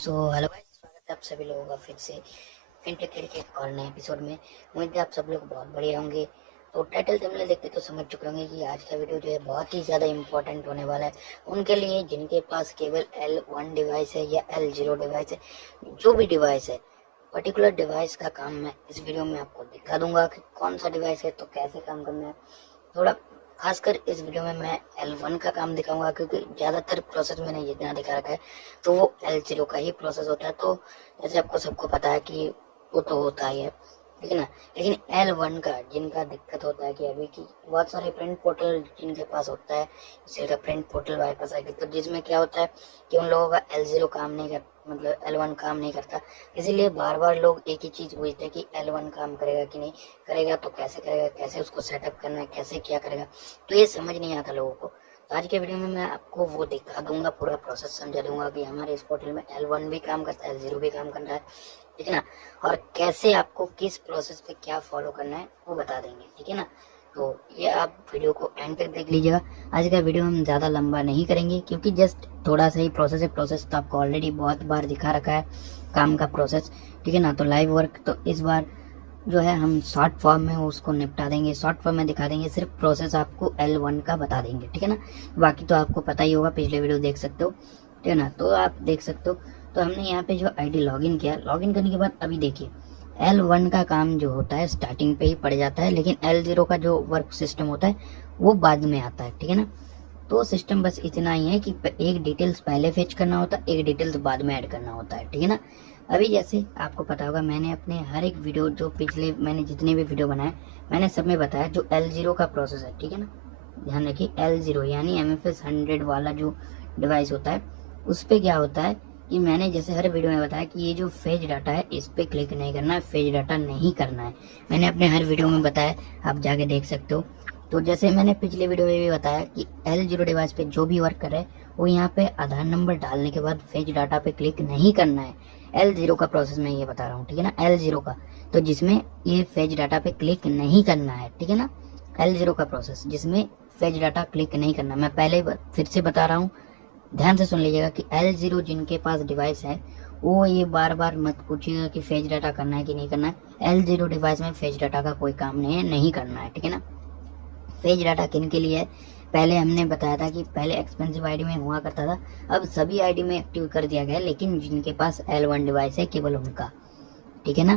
Hello guys, स्वागत है आप सभी लोगों का फिर से फिनटेक के एक और नए एपिसोड में। उम्मीद है आप सब लोग बहुत बढ़िया होंगे। तो टाइटल थंबनेल देखते तो समझ चुके होंगे कि आज का वीडियो जो है बहुत ही ज़्यादा इंपॉर्टेंट होने वाला है उनके लिए जिनके पास केवल L1 डिवाइस है या L0 डिवाइस है। जो भी डिवाइस है, पर्टिकुलर डिवाइस का काम मैं इस वीडियो में आपको दिखा दूंगा कि कौन सा डिवाइस है तो कैसे काम करना है। थोड़ा खासकर इस वीडियो में मैं L1 का काम दिखाऊंगा क्योंकि ज़्यादातर प्रोसेस मैंने जितना दिखा रखा है तो वो L0 का ही प्रोसेस होता है। तो जैसे आपको सबको पता है कि वो तो होता ही है, ठीक है ना। लेकिन L1 का जिनका दिक्कत होता है कि अभी की बहुत सारे प्रिंट पोर्टल जिनके पास होता है, सेल का प्रिंट पोर्टल बाईपास है, तो जिसमें क्या होता है कि उन लोगों का L0 काम नहीं कर मतलब L1 काम नहीं करता। इसीलिए बार बार लोग एक ही चीज़ पूछते हैं कि L1 काम करेगा कि नहीं करेगा, तो कैसे करेगा, कैसे उसको सेटअप करना है, कैसे क्या करेगा। तो ये समझ नहीं आता लोगों को। तो आज के वीडियो में मैं आपको वो दिखा दूंगा, पूरा प्रोसेस समझा दूंगा कि हमारे इस पोर्टल में L1 भी काम करता है, L0 भी काम कर रहा है, ठीक है ना। और कैसे आपको किस प्रोसेस पे क्या फॉलो करना है वो बता देंगे, ठीक है ना। तो ये आप वीडियो को एंड तक देख लीजिएगा। आज का वीडियो हम ज़्यादा लंबा नहीं करेंगे क्योंकि जस्ट थोड़ा सा ही प्रोसेस है। प्रोसेस तो आपको ऑलरेडी बहुत बार दिखा रखा है, काम का प्रोसेस, ठीक है ना। तो लाइव वर्क तो इस बार जो है हम शॉर्ट फॉर्म में उसको निपटा देंगे, शॉर्ट फॉर्म में दिखा देंगे, सिर्फ प्रोसेस आपको L1 का बता देंगे, ठीक है ना। बाकी तो आपको पता ही होगा, पिछले वीडियो देख सकते हो, ठीक है ना। तो आप देख सकते हो। तो हमने यहाँ पे जो आईडी लॉगिन किया, लॉगिन करने के बाद अभी देखिए L1 का काम जो होता है स्टार्टिंग पे ही पड़ जाता है, लेकिन L0 का जो वर्क सिस्टम होता है वो बाद में आता है, ठीक है ना। तो सिस्टम बस इतना ही है कि एक डिटेल्स पहले फेच करना होता है, एक डिटेल्स बाद में ऐड करना होता है, ठीक है ना। अभी जैसे आपको पता होगा, मैंने अपने हर एक वीडियो जो पिछले मैंने जितने भी वीडियो बनाए मैंने सब में बताया जो L0 का प्रोसेस है, ठीक है ना। ध्यान रखिए L0 यानी MFS 100 वाला जो डिवाइस होता है उस पर क्या होता है कि मैंने जैसे हर वीडियो में बताया कि ये जो फेज डाटा है इस पर क्लिक नहीं करना है, फेज डाटा नहीं करना है। मैंने अपने हर वीडियो में बताया, आप जाके देख सकते हो। तो जैसे मैंने पिछले वीडियो में भी बताया कि L0 डिवाइस पे जो भी वर्क करे वो यहाँ पे आधार नंबर डालने के बाद फेज डाटा पे क्लिक नहीं करना है। L0 का प्रोसेस मैं ये बता रहा हूँ, ठीक है ना, L0 का। तो जिसमें ये फेज डाटा पे क्लिक नहीं करना है, ठीक है ना। L0 का प्रोसेस जिसमें फेज डाटा क्लिक नहीं करना, मैं पहले फिर से बता रहा हूँ, ध्यान से सुन लीजिएगा कि L0 जिनके पास डिवाइस है वो ये बार बार मत पूछिएगा कि फेज डाटा करना है कि नहीं करना है। L0 डिवाइस में फेज डाटा का कोई काम नहीं है, नहीं करना है, ठीक है ना। फेज डाटा किन के लिए है, पहले हमने बताया था कि पहले एक्सपेंसिव आईडी में हुआ करता था, अब सभी आईडी में एक्टिव कर दिया गया है, लेकिन जिनके पास L1 डिवाइस है केवल उनका, ठीक है ना।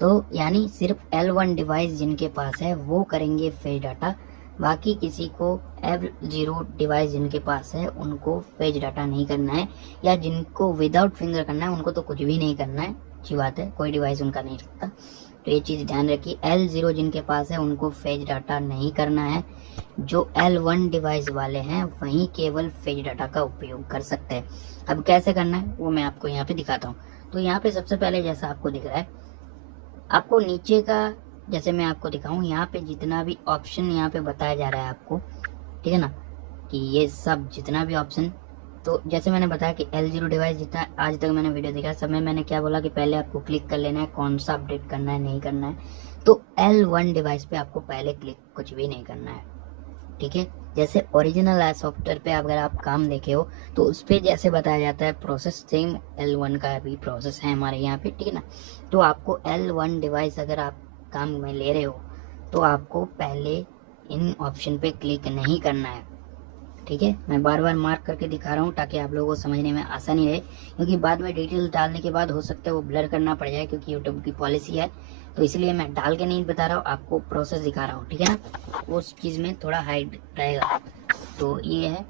तो यानी सिर्फ L1 डिवाइस जिनके पास है वो करेंगे फेज डाटा, बाकी किसी को L0 डिवाइस जिनके पास है उनको फेज डाटा नहीं करना है, या जिनको विदाउट फिंगर करना है उनको तो कुछ भी नहीं करना है, अच्छी बात है, कोई डिवाइस उनका नहीं लगता। तो ये चीज़ ध्यान रखिए, L0 जिनके पास है उनको फेज डाटा नहीं करना है। जो L1 डिवाइस वाले हैं वही केवल फेज डाटा का उपयोग कर सकते हैं। अब कैसे करना है वो मैं आपको यहाँ पे दिखाता हूँ। तो यहाँ पे सबसे पहले जैसा आपको दिख रहा है, आपको नीचे का जैसे मैं आपको दिखाऊं, यहाँ पे जितना भी ऑप्शन यहाँ पे बताया जा रहा है आपको, ठीक है ना, कि ये सब जितना भी ऑप्शन, तो जैसे मैंने बताया कि L0 डिवाइस जितना आज तक मैंने वीडियो देखा सब में मैंने क्या बोला कि पहले आपको क्लिक कर लेना है कौन सा अपडेट करना है नहीं करना है। तो L1 डिवाइस पे आपको पहले क्लिक कुछ भी नहीं करना है, ठीक है। जैसे ओरिजिनल सॉफ्टवेयर पे अगर आप काम देखे हो तो उस पर जैसे बताया जाता है प्रोसेस, सेम L1 का भी प्रोसेस है हमारे यहाँ पे, ठीक है ना। तो आपको L1 डिवाइस अगर आप काम में ले रहे हो तो आपको पहले इन ऑप्शन पे क्लिक नहीं करना है, ठीक है। मैं बार बार मार्क करके दिखा रहा हूँ ताकि आप लोगों को समझने में आसानी रहे, क्योंकि बाद में डिटेल्स डालने के बाद हो सकता है वो ब्लर करना पड़ जाए क्योंकि यूट्यूब की पॉलिसी है। तो इसलिए मैं डाल के नहीं बता रहा हूँ, आपको प्रोसेस दिखा रहा हूँ, ठीक है ना। उस चीज़ में थोड़ा हाइड रहेगा। तो ये है,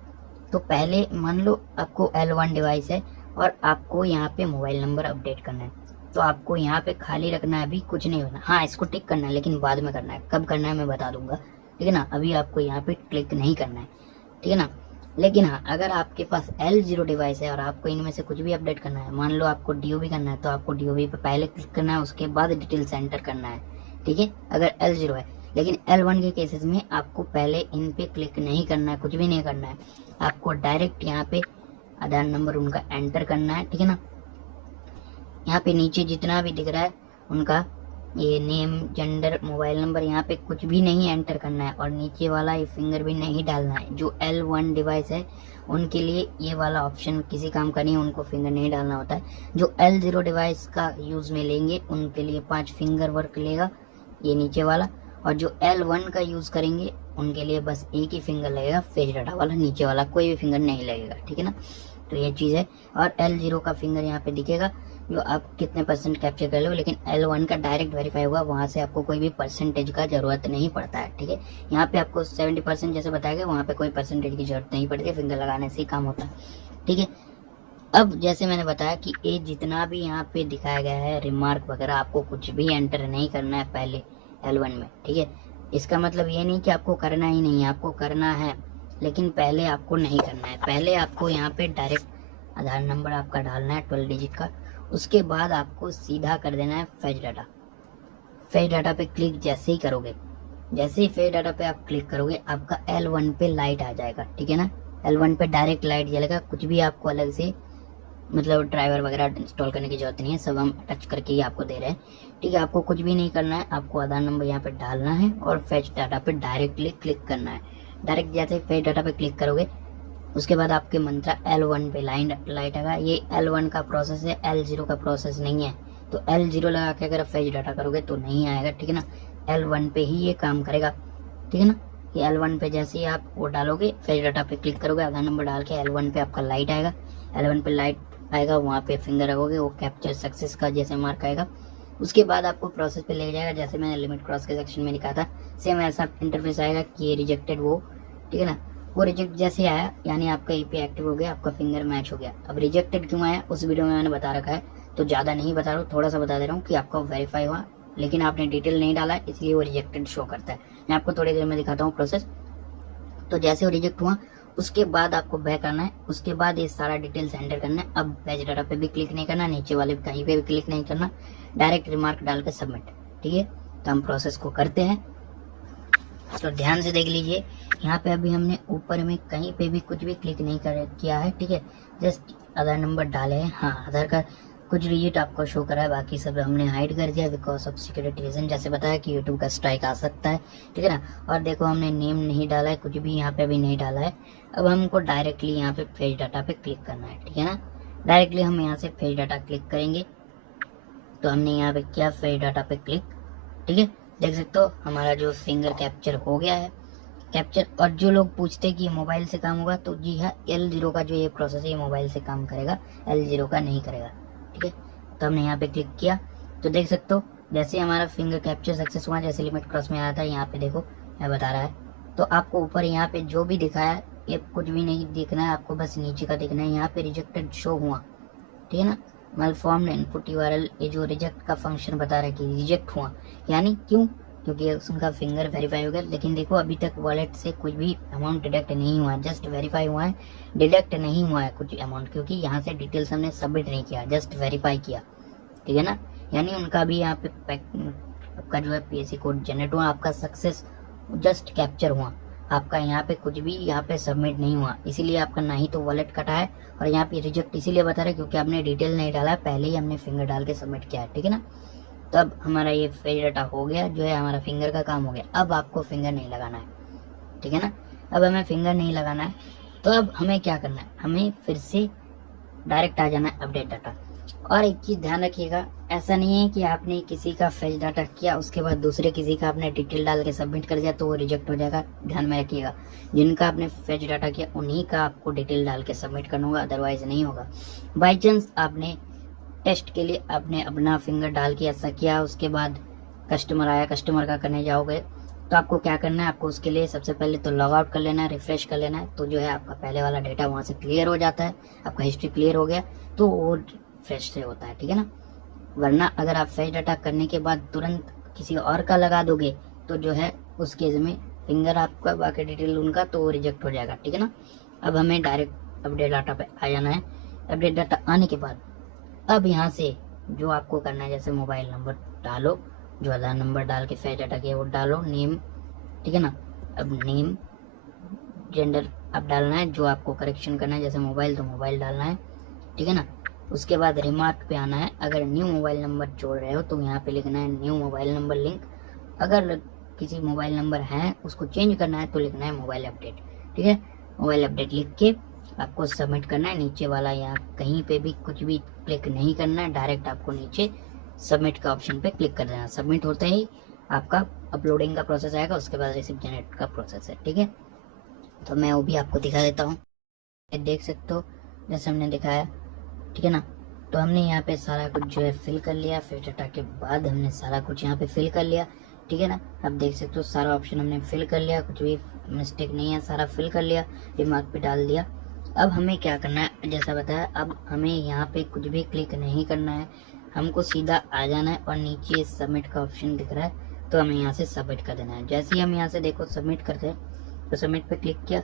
तो पहले मान लो आपको L1 डिवाइस है और आपको यहाँ पे मोबाइल नंबर अपडेट करना है, तो आपको यहाँ पे खाली रखना है, अभी कुछ नहीं होना। हाँ, इसको टिक करना है लेकिन बाद में करना है, कब करना है मैं बता दूंगा, ठीक है ना। अभी आपको यहाँ पे क्लिक नहीं करना है, ठीक है ना। लेकिन हाँ, अगर आपके पास L0 डिवाइस है और आपको इनमें से कुछ भी अपडेट करना है, मान लो आपको DOB करना है, तो आपको DOB पे पहले क्लिक करना है, उसके बाद डिटेल्स एंटर करना है, ठीक है, अगर L0 है। लेकिन L1 के केसेस में आपको पहले इन पे क्लिक नहीं करना है, कुछ भी नहीं करना है, आपको डायरेक्ट यहाँ पे आधार नंबर उनका एंटर करना है, ठीक है ना। यहाँ पे नीचे जितना भी दिख रहा है उनका ये नेम, जेंडर, मोबाइल नंबर, यहाँ पे कुछ भी नहीं एंटर करना है, और नीचे वाला ये फिंगर भी नहीं डालना है। जो L1 डिवाइस है उनके लिए ये वाला ऑप्शन किसी काम का नहीं है, उनको फिंगर नहीं डालना होता है। जो L0 डिवाइस का यूज़ में लेंगे उनके लिए 5 फिंगर वर्क लेगा ये नीचे वाला, और जो L1 का यूज़ करेंगे उनके लिए बस एक ही फिंगर लगेगा फेज डाटा वाला, नीचे वाला कोई भी फिंगर नहीं लगेगा, ठीक है ना। तो ये चीज़ है। और L0 का फिंगर यहाँ पे दिखेगा जो आप कितने परसेंट कैप्चर कर लो, लेकिन L1 का डायरेक्ट वेरीफाई होगा, वहाँ से आपको कोई भी परसेंटेज का ज़रूरत नहीं पड़ता है, ठीक है। यहाँ पे आपको 70% जैसे बताया गया, वहाँ पे कोई परसेंटेज की जरूरत नहीं पड़ती, फिंगर लगाने से ही काम होता है, ठीक है। अब जैसे मैंने बताया कि ये जितना भी यहाँ पे दिखाया गया है रिमार्क वगैरह, आपको कुछ भी एंटर नहीं करना है पहले L1 में, ठीक है। इसका मतलब ये नहीं कि आपको करना ही नहीं है, आपको करना है, लेकिन पहले आपको नहीं करना है। पहले आपको यहाँ पे डायरेक्ट आधार नंबर आपका डालना है 12 डिजिट का, उसके बाद आपको सीधा कर देना है फेच डाटा। फेच डाटा पे क्लिक जैसे ही करोगे, जैसे ही फेच डाटा पे आप क्लिक करोगे आपका L1 पे लाइट आ जाएगा, ठीक है ना। L1 पे डायरेक्ट लाइट जलेगा, कुछ भी आपको अलग से मतलब ड्राइवर वगैरह इंस्टॉल करने की जरूरत नहीं है, सब हम टच करके ही आपको दे रहे हैं, ठीक है। आपको कुछ भी नहीं करना है, आपको आधार नंबर यहाँ पे डालना है और फेच डाटा पे डायरेक्टली क्लिक करना है। डायरेक्ट जैसे फेच डाटा पे क्लिक करोगे उसके बाद आपके मंत्रा L1 पे लाइट आएगा। ये L1 का प्रोसेस है, L0 का प्रोसेस नहीं है। तो L0 लगा के अगर फेच डाटा करोगे तो नहीं आएगा, ठीक है ना। L1 पे ही ये काम करेगा, ठीक है ना। कि L1 पे जैसे ही आप वो डालोगे फेच डाटा पे क्लिक करोगे, आधार नंबर डाल के L1 पे आपका लाइट आएगा। L1 पे लाइट आएगा, वहाँ पे फिंगर रखोगे, वो कैप्चर सक्सेस का जैसे मार्क आएगा। उसके बाद आपको प्रोसेस पे ले जाएगा, जैसे मैंने लिमिट क्रॉस के सेक्शन में लिखा था सेम ऐसा इंटरफेस आएगा कि ये रिजेक्टेड वो, ठीक है ना। वो रिजेक्ट जैसे आया यानी आपका API एक्टिव हो गया, आपका फिंगर मैच हो गया। अब रिजेक्टेड क्यों आया उस वीडियो में मैंने बता रखा है, तो ज़्यादा नहीं बता रहा हूँ, थोड़ा सा बता दे रहा हूँ कि आपका वेरीफाई हुआ लेकिन आपने डिटेल नहीं डाला इसलिए वो रिजेक्टेड शो करता है। मैं आपको थोड़ी देर में दिखाता हूँ प्रोसेस। तो जैसे वो रिजेक्ट हुआ उसके बाद आपको बैक आना है, उसके बाद ये सारा डिटेल्स एंटर करना है। अब फेच डाटा पे भी क्लिक नहीं करना, नीचे वाले कहीं पे भी क्लिक नहीं करना, डायरेक्ट रिमार्क डाल के सबमिट, ठीक है। तो हम प्रोसेस को करते हैं, तो ध्यान से देख लीजिए। यहाँ पे अभी हमने ऊपर में कहीं पे भी कुछ भी क्लिक नहीं किया है, ठीक है। जस्ट आधार नंबर डाले हैं, हाँ आधार कार्ड कुछ डिजिट आपको शो करा है, बाकी सब हमने हाइड कर दिया बिकॉज ऑफ सिक्योरिटी रीजन, जैसे बताया कि यूट्यूब का स्ट्राइक आ सकता है, ठीक है ना। और देखो हमने नेम नहीं डाला है, कुछ भी यहाँ पे अभी नहीं डाला है। अब हमको डायरेक्टली यहाँ पे फेच डाटा पे क्लिक करना है, ठीक है ना। डायरेक्टली हम यहाँ से फेच डाटा क्लिक करेंगे, तो हमने यहाँ पे किया फेच डाटा पे क्लिक, ठीक है। देख सकते हो हमारा जो फिंगर कैप्चर हो गया है कैप्चर। और जो लोग पूछते कि मोबाइल से काम होगा, तो जी हाँ L0 का जो ये प्रोसेस है ये मोबाइल से काम करेगा, L0 का नहीं करेगा, ठीक है। तो हमने यहाँ पे क्लिक किया तो देख सकते हो जैसे हमारा फिंगर कैप्चर सक्सेस हुआ, जैसे लिमिट क्रॉस में आया था यहाँ पे देखो मैं बता रहा है। तो आपको ऊपर यहाँ पे जो भी दिखाया है ये कुछ भी नहीं दिखना है, आपको बस नीचे का दिखना है। यहाँ पे रिजेक्टेड शो हुआ, ठीक है ना। malformed इनपुट URL, ये जो रिजेक्ट का फंक्शन बता रहा है कि रिजेक्ट हुआ, यानी क्यों, क्योंकि उनका फिंगर वेरीफाई हो गया। लेकिन देखो अभी तक वॉलेट से कुछ भी अमाउंट डिडक्ट नहीं हुआ है, जस्ट वेरीफाई हुआ है, डिडक्ट नहीं हुआ है कुछ अमाउंट, क्योंकि यहाँ से डिटेल्स हमने सबमिट नहीं किया, जस्ट वेरीफाई किया, ठीक है ना। यानी उनका भी यहाँ पे आपका जो है PSC कोड जनरेट हुआ, आपका सक्सेस जस्ट कैप्चर हुआ, आपका यहाँ पे कुछ भी यहाँ पे सबमिट नहीं हुआ, इसीलिए आपका ना ही तो वॉलेट कटा है और यहाँ पे रिजेक्ट इसीलिए बता रहा है क्योंकि आपने डिटेल नहीं डाला है, पहले ही हमने फिंगर डाल के सबमिट किया है, ठीक है ना। तो अब हमारा ये फेच डाटा हो गया, जो है हमारा फिंगर का काम हो गया। अब आपको फिंगर नहीं लगाना है, ठीक है ना। अब हमें फिंगर नहीं लगाना है, तो अब हमें क्या करना है, हमें फिर से डायरेक्ट आ जाना है अपडेट डाटा। और एक चीज़ ध्यान रखिएगा, ऐसा नहीं है कि आपने किसी का फेच डाटा किया उसके बाद दूसरे किसी का आपने डिटेल डाल के सबमिट कर दिया तो वो रिजेक्ट हो जाएगा। ध्यान में रखिएगा, जिनका आपने फेच डाटा किया उन्हीं का आपको डिटेल डाल के सबमिट करना होगा, अदरवाइज नहीं होगा। बाई चांस आपने टेस्ट के लिए आपने अपना फिंगर डाल के ऐसा किया, उसके बाद कस्टमर आया, कस्टमर का करने जाओगे तो आपको क्या करना है, आपको उसके लिए सबसे पहले तो लॉग आउट कर लेना है, रिफ्रेश कर लेना है, तो जो है आपका पहले वाला डेटा वहाँ से क्लियर हो जाता है, आपका हिस्ट्री क्लियर हो गया तो वो फ्रेश से होता है, ठीक है ना। वरना अगर आप फेच डाटा करने के बाद तुरंत किसी और का लगा दोगे तो जो है उस केस में फिंगर आपका बाकी डिटेल उनका तो वो रिजेक्ट हो जाएगा, ठीक है ना। अब हमें डायरेक्ट अपडेट डाटा पे आ जाना है। अपडेट डाटा आने के बाद अब यहाँ से जो आपको करना है, जैसे मोबाइल नंबर डालो, जो आधार नंबर डाल के फेच डाटा किया वो डालो, नेम, ठीक है ना। अब नेम जेंडर अब डालना है, जो आपको करेक्शन करना है, जैसे मोबाइल तो मोबाइल डालना है, ठीक है ना। उसके बाद रिमार्क पे आना है, अगर न्यू मोबाइल नंबर जोड़ रहे हो तो यहाँ पे लिखना है न्यू मोबाइल नंबर लिंक, अगर किसी मोबाइल नंबर है उसको चेंज करना है तो लिखना है मोबाइल अपडेट, ठीक है। मोबाइल अपडेट लिख के आपको सबमिट करना है। नीचे वाला यहाँ कहीं पे भी कुछ भी क्लिक नहीं करना है, डायरेक्ट आपको नीचे सबमिट का ऑप्शन पे क्लिक कर देना। सबमिट होते ही आपका अपलोडिंग का प्रोसेस आएगा, उसके बाद रिसिप्ट जनरेट का प्रोसेस है। ठीक है, तो मैं वो भी आपको दिखा देता हूँ। देख सकते हो जैसे हमने दिखाया, ठीक है ना। तो हमने यहाँ पे सारा कुछ जो है फिल कर लिया, फिर डाटा के बाद हमने सारा कुछ यहाँ पे फिल कर लिया, ठीक है ना। आप देख सकते हो सारा ऑप्शन हमने फिल कर लिया, कुछ भी मिस्टेक नहीं है, सारा फिल कर लिया, रिमार्क पे डाल दिया। अब हमें क्या करना है, जैसा बताया, अब हमें यहाँ पे कुछ भी क्लिक नहीं करना है, हमको सीधा आ जाना है और नीचे सबमिट का ऑप्शन दिख रहा है, तो हमें यहाँ से सबमिट कर देना है। जैसे ही हम यहाँ से देखो सबमिट करते हैं तो सबमिट पे क्लिक किया।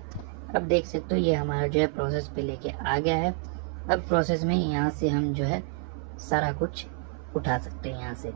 अब देख सकते हो ये हमारा जो है प्रोसेस पे लेके आ गया है। अब प्रोसेस में यहाँ से हम जो है सारा कुछ उठा सकते हैं यहाँ से,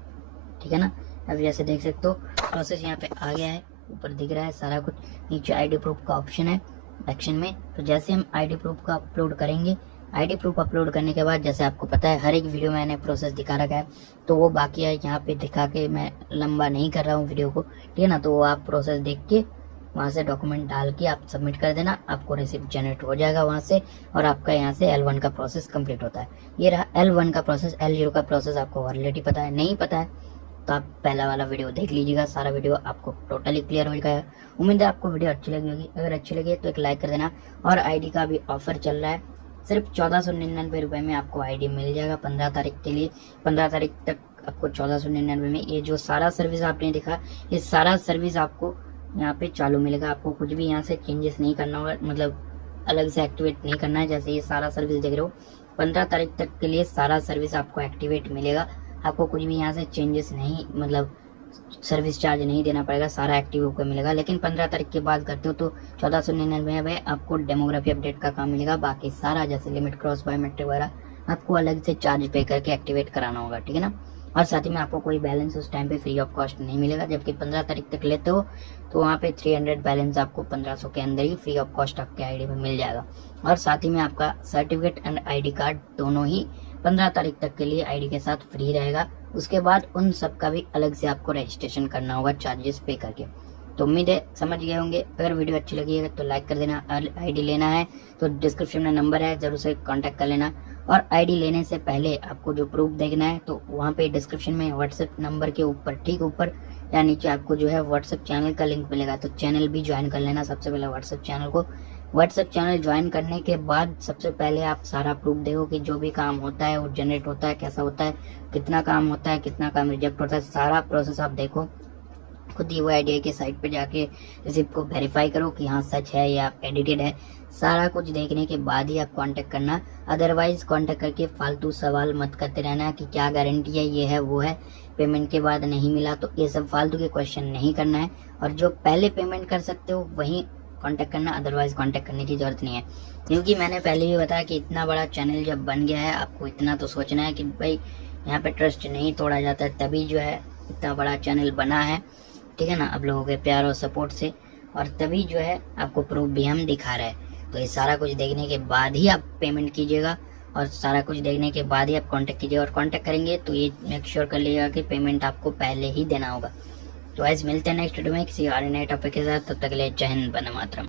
ठीक है ना। अब जैसे देख सकते हो प्रोसेस यहाँ पे आ गया है, ऊपर दिख रहा है सारा कुछ। नीचे आईडी प्रूफ का ऑप्शन है एक्शन में, तो जैसे हम आईडी प्रूफ का अपलोड करेंगे, आईडी प्रूफ अपलोड करने के बाद जैसे आपको पता है हर एक वीडियो में मैंने प्रोसेस दिखा रखा है, तो वो बाकी है यहाँ पे दिखा के मैं लंबा नहीं कर रहा हूँ वीडियो को, ठीक है ना। तो वो आप प्रोसेस देख के वहाँ से डॉक्यूमेंट डाल के आप सबमिट कर देना, आपको रिसिप्ट जनरेट हो जाएगा वहाँ से, और आपका यहाँ से L1 का प्रोसेस कंप्लीट होता है। ये रहा L1 का प्रोसेस। L0 का प्रोसेस आपको ऑलरेडी पता है, नहीं पता है तो आप पहला वाला वीडियो देख लीजिएगा, सारा वीडियो आपको टोटली क्लियर हो जाएगा। उम्मीद है आपको वीडियो अच्छी लगी होगी, अगर अच्छी लगी तो एक लाइक कर देना। और आईडी का भी ऑफर चल रहा है, सिर्फ 1499 रुपये में आपको आईडी मिल जाएगा 15 तारीख के लिए। 15 तारीख तक आपको 1499 में ये जो सारा सर्विस आपने देखा, ये सारा सर्विस आपको यहाँ पे चालू मिलेगा। आपको कुछ भी यहाँ से चेंजेस नहीं करना होगा, मतलब अलग से एक्टिवेट नहीं करना है। जैसे ये सारा सर्विस देख रहे हो, 15 तारीख तक के लिए सारा सर्विस आपको एक्टिवेट मिलेगा। आपको कुछ भी यहाँ से चेंजेस नहीं, मतलब सर्विस चार्ज नहीं देना पड़ेगा, सारा एक्टिव होकर मिलेगा। लेकिन 15 तारीख के बाद करते हो तो 1499 में आपको डेमोग्राफी अपडेट का काम मिलेगा। बाकी सारा जैसे लिमिट क्रॉस बायोमेट्रिक वगैरह आपको अलग से चार्ज पे करके एक्टिवेट कराना होगा, ठीक है ना। और साथ ही में आपको कोई बैलेंस उस टाइम पे फ्री ऑफ कॉस्ट नहीं मिलेगा। जबकि 15 तारीख तक लेते हो तो वहाँ पे 300 बैलेंस आपको 1500 के अंदर ही फ्री ऑफ कॉस्ट आपके आईडी में मिल जाएगा। और साथ ही में आपका सर्टिफिकेट एंड आईडी कार्ड दोनों ही 15 तारीख तक के लिए आईडी के साथ फ्री रहेगा। उसके बाद उन सब का भी अलग से आपको रजिस्ट्रेशन करना होगा चार्जेस पे करके। तो उम्मीद है समझ गए होंगे। अगर वीडियो अच्छी लगी है तो लाइक कर देना। आईडी लेना है तो डिस्क्रिप्शन में नंबर है, जरूर से कांटेक्ट कर लेना। और आईडी लेने से पहले आपको जो प्रूफ देखना है तो वहाँ पे डिस्क्रिप्शन में व्हाट्सएप नंबर के ऊपर, ठीक ऊपर या नीचे आपको जो है व्हाट्सएप चैनल का लिंक मिलेगा, तो चैनल भी ज्वाइन कर लेना। सबसे पहले व्हाट्सएप चैनल को, व्हाट्सएप चैनल ज्वाइन करने के बाद सबसे पहले आप सारा प्रूफ देखो कि जो भी काम होता है वो जनरेट होता है, कैसा होता है, कितना काम होता है, कितना काम रिजेक्ट होता है, सारा प्रोसेस आप देखो। खुद ही वो आईडी की साइट पे जाके रिसिप्ट को वेरीफाई करो कि हाँ सच है या एडिटेड है। सारा कुछ देखने के बाद ही आप कांटेक्ट करना, अदरवाइज कांटेक्ट करके फालतू सवाल मत करते रहना कि क्या गारंटी है, ये है वो है, पेमेंट के बाद नहीं मिला, तो ये सब फालतू के क्वेश्चन नहीं करना है। और जो पहले पेमेंट कर सकते हो वहीं कांटेक्ट करना, अदरवाइज कांटेक्ट करने की जरूरत नहीं है। क्योंकि मैंने पहले भी बताया कि इतना बड़ा चैनल जब बन गया है, आपको इतना तो सोचना है कि भाई यहाँ पे ट्रस्ट नहीं तोड़ा जाता है, तभी जो है इतना बड़ा चैनल बना है, ठीक है ना, आप लोगों के प्यार और सपोर्ट से। और तभी जो है आपको प्रूफ भी हम दिखा रहे हैं। तो ये सारा कुछ देखने के बाद ही आप पेमेंट कीजिएगा, और सारा कुछ देखने के बाद ही आप कांटेक्ट कीजिएगा। और कांटेक्ट करेंगे तो ये मेक श्योर कर लीजिएगा कि पेमेंट आपको पहले ही देना होगा। तो आज मिलते हैं नेक्स्ट वीडियो में किसी और नए टॉपिक के साथ। तब तक के लिए जय हिंद, वंदे मातरम।